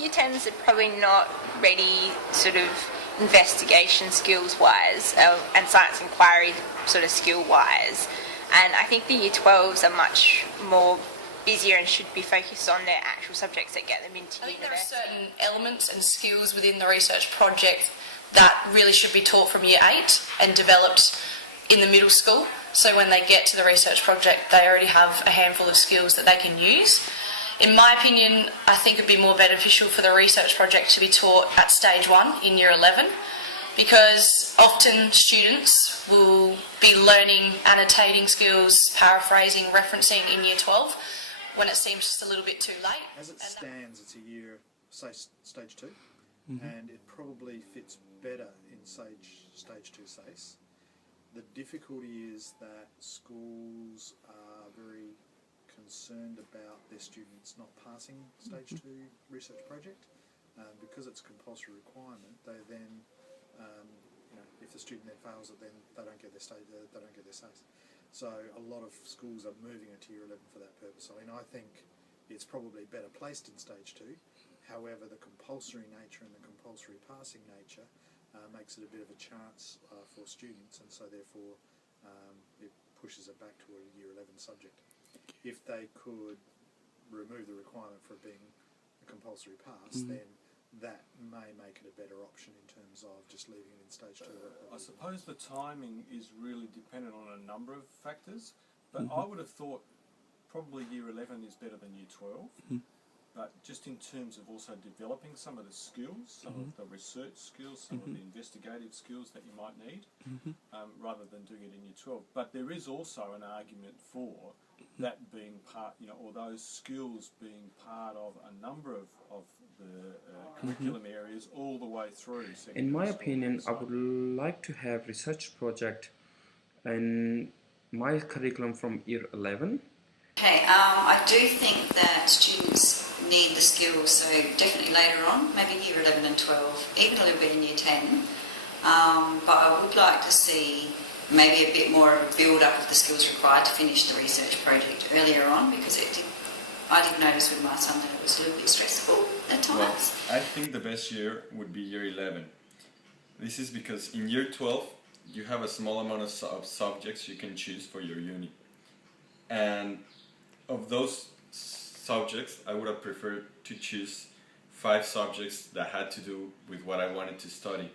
Year 10s are probably not ready sort of investigation skills-wise and science inquiry sort of skill-wise. And I think the Year 12s are much more busier and should be focused on their actual subjects that get them into university. I think there are certain elements and skills within the research project that really should be taught from Year 8 and developed in the middle school. So when they get to the research project, they already have a handful of skills that they can use. In my opinion, I think it would be more beneficial for the research project to be taught at stage 1 in Year 11, because often students will be learning annotating skills, paraphrasing, referencing in Year 12 when it seems just a little bit too late. As it stands, it's a year, say, stage 2, and it probably fits better in stage 2 SACE. The difficulty is that schools are very concerned about their students not passing stage 2 research project. Because it's a compulsory requirement, they then, if the student then fails it, then they don't get their SACE. So a lot of schools are moving it to Year 11 for that purpose. I mean, I think it's probably better placed in stage 2. However, the compulsory nature and the compulsory passing nature makes it a bit of a chance for students, and so therefore it pushes it back to a Year 11 subject. If they could remove the requirement for it being a compulsory pass, then that may make it a better option in terms of just leaving it in stage 2. I suppose the timing is really dependent on a number of factors, but I would have thought probably Year 11 is better than Year 12. But just in terms of also developing some of the skills, some of the research skills, some of the investigative skills that you might need, rather than doing it in Year 12. But there is also an argument for that being part, or those skills being part of a number of the curriculum areas all the way through. In my opinion, I would like to have research project in my curriculum from Year 11. Okay, I do think that students need the skills, so definitely later on, maybe Year 11 and 12, even a little bit in Year 10. But I would like to see maybe a bit more of a build-up of the skills required to finish the research project earlier on, because I did notice with my son that it was a little bit stressful at times. Well, I think the best year would be Year 11. This is because in Year 12 you have a small amount of subjects you can choose for your uni, and of those subjects I would have preferred to choose 5 subjects that had to do with what I wanted to study,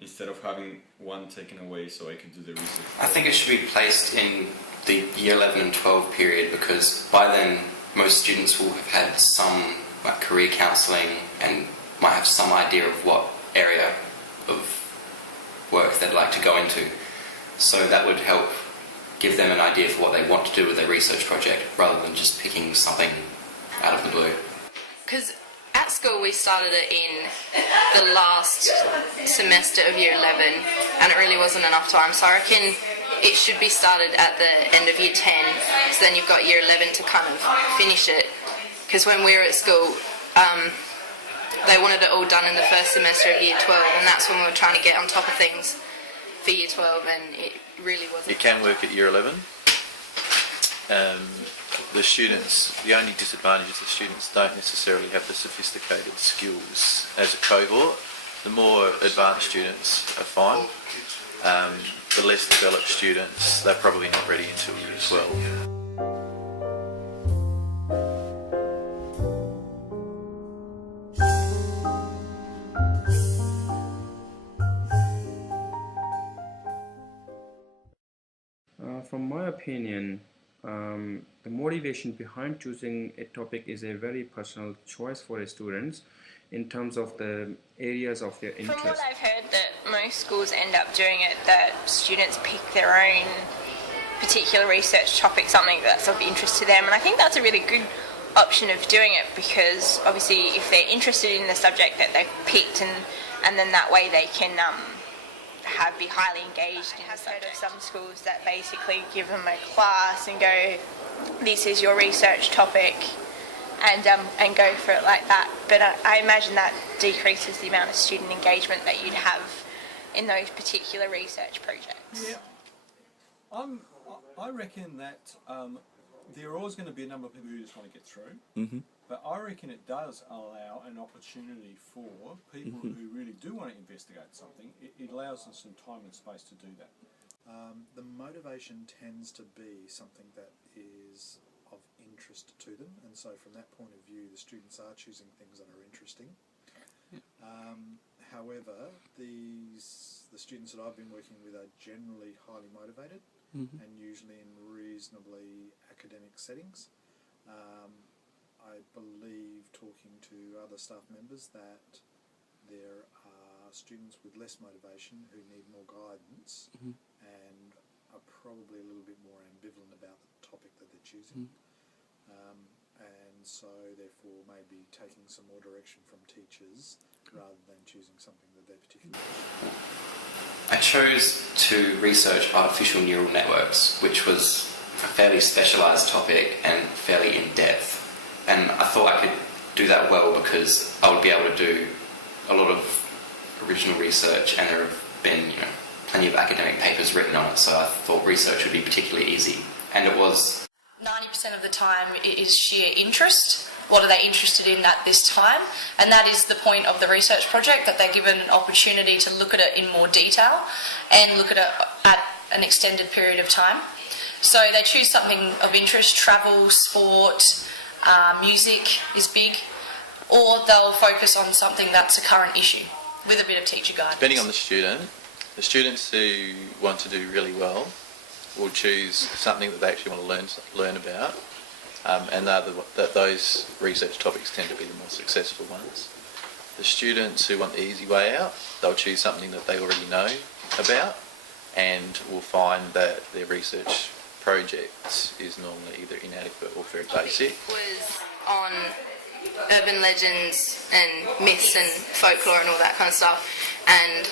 instead of having one taken away so I could do the research. I think it should be placed in the Year 11 and 12 period, because by then most students will have had some career counselling and might have some idea of what area of work they'd like to go into. So that would help give them an idea for what they want to do with their research project, rather than just picking something out of the blue. Because at school we started it in the last semester of Year 11 and it really wasn't enough time, so I reckon it should be started at the end of Year 10, so then you've got Year 11 to kind of finish it. Because when we were at school, they wanted it all done in the first semester of Year 12, and that's when we were trying to get on top of things for Year 12, and it really wasn't. It can work at Year 11. The only disadvantage is the students don't necessarily have the sophisticated skills as a cohort. The more advanced students are fine. The less developed students, they're probably not ready until Year 12. From my opinion, the motivation behind choosing a topic is a very personal choice for students in terms of the areas of their interest. From what I've heard, that most schools end up doing it, that students pick their own particular research topic, something that's of interest to them, and I think that's a really good option of doing it, because obviously if they're interested in the subject that they've picked, and then that way they can be highly engaged in the subject. I've heard of some schools that basically give them a class and go, this is your research topic, and go for it like that. But I imagine that decreases the amount of student engagement that you'd have in those particular research projects. Yeah, I reckon that there are always going to be a number of people who just want to get through, But I reckon it does allow an opportunity for people who really do want to investigate something. It allows them some time and space to do that. The motivation tends to be something that is of interest to them, and so from that point of view, the students are choosing things that are interesting. However, the students that I've been working with are generally highly motivated and usually in reasonably academic settings. I believe, talking to other staff members, that there are students with less motivation who need more guidance and are probably a little bit more ambivalent about the topic that they're choosing. And so therefore maybe taking some more direction from teachers rather than choosing something that they're particularly interested in. I chose to research artificial neural networks, which was a fairly specialised topic and fairly in-depth. And I thought I could do that well because I would be able to do a lot of original research, and there have been, plenty of academic papers written on it, so I thought research would be particularly easy. And it was. 90% of the time it is sheer interest. What are they interested in at this time? And that is the point of the research project, that they're given an opportunity to look at it in more detail and look at it at an extended period of time. So they choose something of interest: travel, sport, music is big, or they'll focus on something that's a current issue with a bit of teacher guidance. Depending on the students who want to do really well will choose something that they actually want to learn about, and those research topics tend to be the more successful ones. The students who want the easy way out, they'll choose something that they already know about, and will find that their research project is normally either inadequate or very basic. It was on urban legends and myths and folklore and all that kind of stuff, and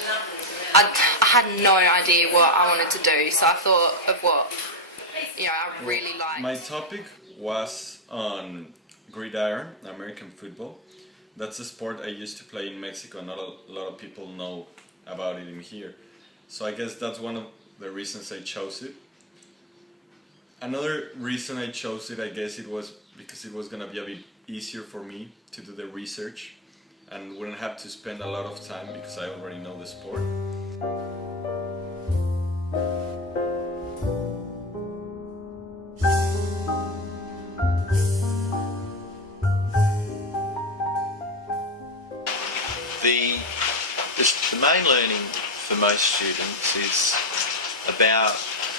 I had no idea what I wanted to do, so I thought of what I really liked. My topic was on gridiron, American football. That's a sport I used to play in Mexico. Not a lot of people know about it in here, so I guess that's one of the reasons I chose it. Another reason I chose it, I guess, it was because it was going to be a bit easier for me to do the research and wouldn't have to spend a lot of time because I already know the sport. The main learning for most students is about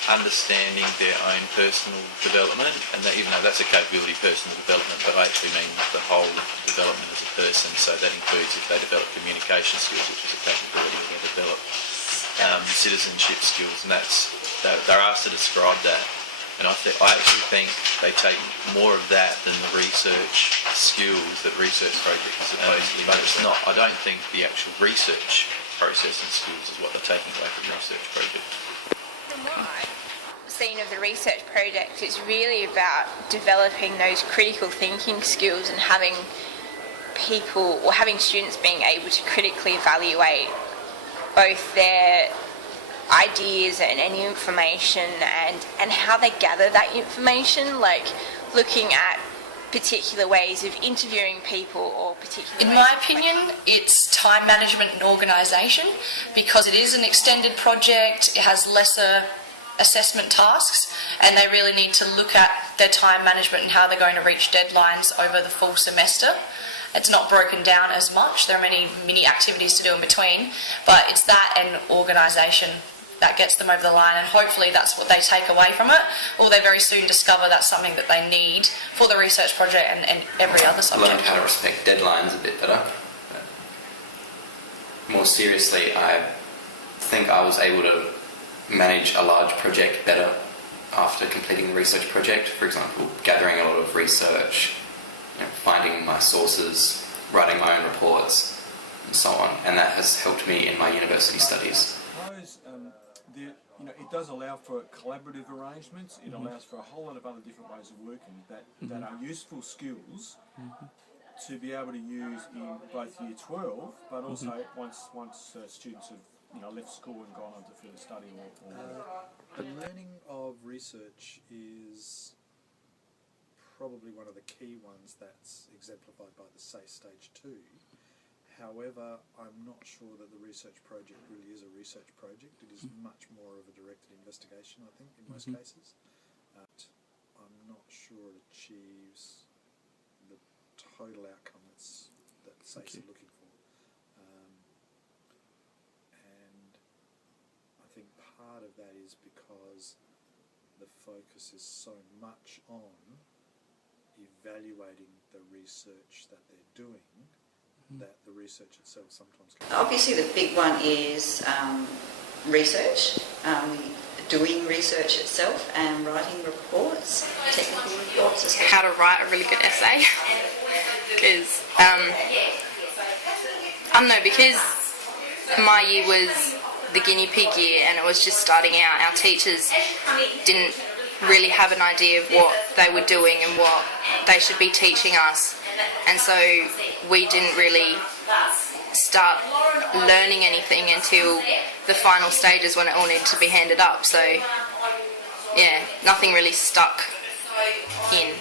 understanding their own personal development, and that, even though that's a capability, personal development, but I actually mean the whole development as a person. So that includes if they develop communication skills, which is a capability, or they develop citizenship skills, and they're asked to describe that. And I actually think they take more of that than the research skills that research project is supposedly. But it's not. I don't think the actual research process and skills is what they're taking away from the research project. From what I've seen of the research project, it's really about developing those critical thinking skills and having people, or having students being able to critically evaluate both their ideas and any information and how they gather that information, like looking at particular ways of interviewing people or particular In my opinion, it's time management and organisation, because it is an extended project, it has lesser assessment tasks, and they really need to look at their time management and how they're going to reach deadlines over the full semester. It's not broken down as much, there are many mini activities to do in between, but it's that and organisation that gets them over the line, and hopefully that's what they take away from it, or they very soon discover that's something that they need for the research project and every other subject. Learned how to respect deadlines a bit better. More seriously, I think I was able to manage a large project better after completing the research project. For example, gathering a lot of research, finding my sources, writing my own reports, and so on. And that has helped me in my university studies. It does allow for collaborative arrangements. It allows for a whole lot of other different ways of working that are useful skills to be able to use in both Year 12, but also once students have left school and gone on to further study or the learning of research is probably one of the key ones that's exemplified by the SACE Stage 2. However, I'm not sure that the research project really is a research project. It is much more of a directed investigation, I think, in most cases. I'm not sure it achieves the total outcome that SACE are looking for. And I think part of that is because the focus is so much on evaluating the research that they're doing that the research itself sometimes can... Obviously the big one is research, doing research itself and writing reports, technical reports as well. How to write a really good essay. Because, I don't know, because my year was the guinea pig year and it was just starting out, our teachers didn't really have an idea of what they were doing and what they should be teaching us, and so we didn't really start learning anything until the final stages when it all needed to be handed up. So yeah, nothing really stuck in.